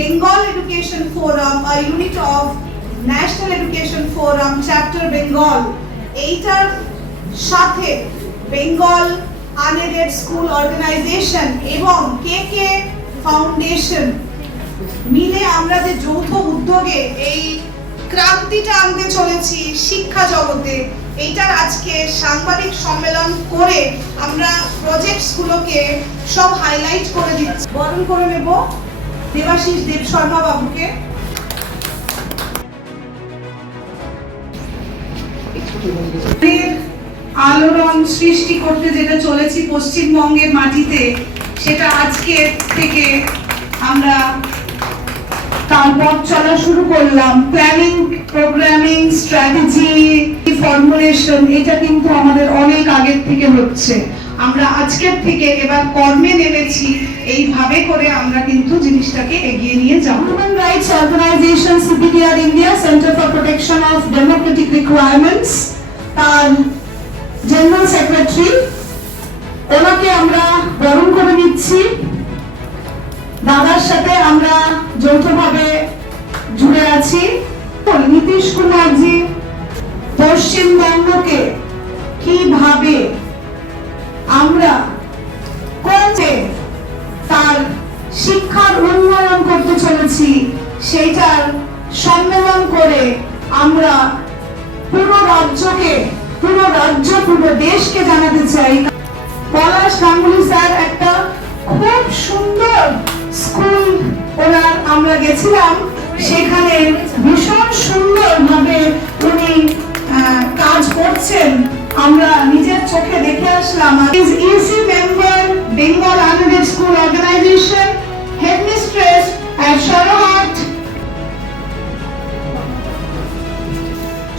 Bengal Education Forum, a unit of National Education Forum, Chapter Bengal, এইটার সাথে Bengal unaided school organisation এবং কে কে foundation মিলে আমরা যে যৌথ উদ্যোগে এই ক্রান্তিটা আনতে চলেছি শিক্ষা জগতে এইটার আজকে সাংবাদিক সম্মেলন করে আমরা প্রজেক্টসগুলোকে সব হাইলাইট করে দিচ্ছি। বরণ করে নেব। দেবাশিস দেব শর্মা বাবুকে। আলোড়ন সৃষ্টি করতে যেটা চলেছি পশ্চিমবঙ্গের মাটিতে, সেটা আজকে থেকে আমরা তার পথ চলা শুরু করলাম। প্ল্যানিং প্রোগ্রামিং স্ট্র্যাটেজি ফর্মুলেশন এটা কিন্তু আমাদের অনেক আগের থেকে হচ্ছে। আমরা আজকের থেকে এবার কর্মে নেমেছি। এইভাবে করে আমরা কিন্তু জিনিসটাকে এগিয়ে নিয়ে যাব। Human Rights Organization CPDR India, Center for Protection of Democratic Requirements. তার জেনারেল সেক্রেটারি ওনাকে আমরা বরণ করে নিচ্ছি। দাদার সাথে আমরা যৌথভাবে জুড়ে আছি। নীতিশ কুমারজি, পশ্চিমবঙ্গকে কীভাবে আমরা কোনতে তার শিক্ষার উন্নয়ন করতে চলেছি, সেইটার সম্মেলন করে আমরা পুরো রাজ্যকে, পুরো রাজ্য, পুরো দেশকে জানাতে চাই। পলাশ গাঙ্গুলি স্যার একটা খুব সুন্দর স্কুল ওনার, আমরা গেছিলাম। সেখানে ভীষণ সুন্দর ভাবে উনি কাজ করছেন। আমরা নিজের চোখে দেখে আসলাম। ইজ ইসি মেম্বার বেঙ্গল আনন্দের school organisation headmistress at Sarhat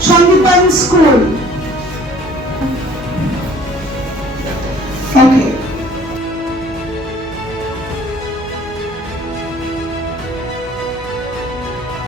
Sandipan school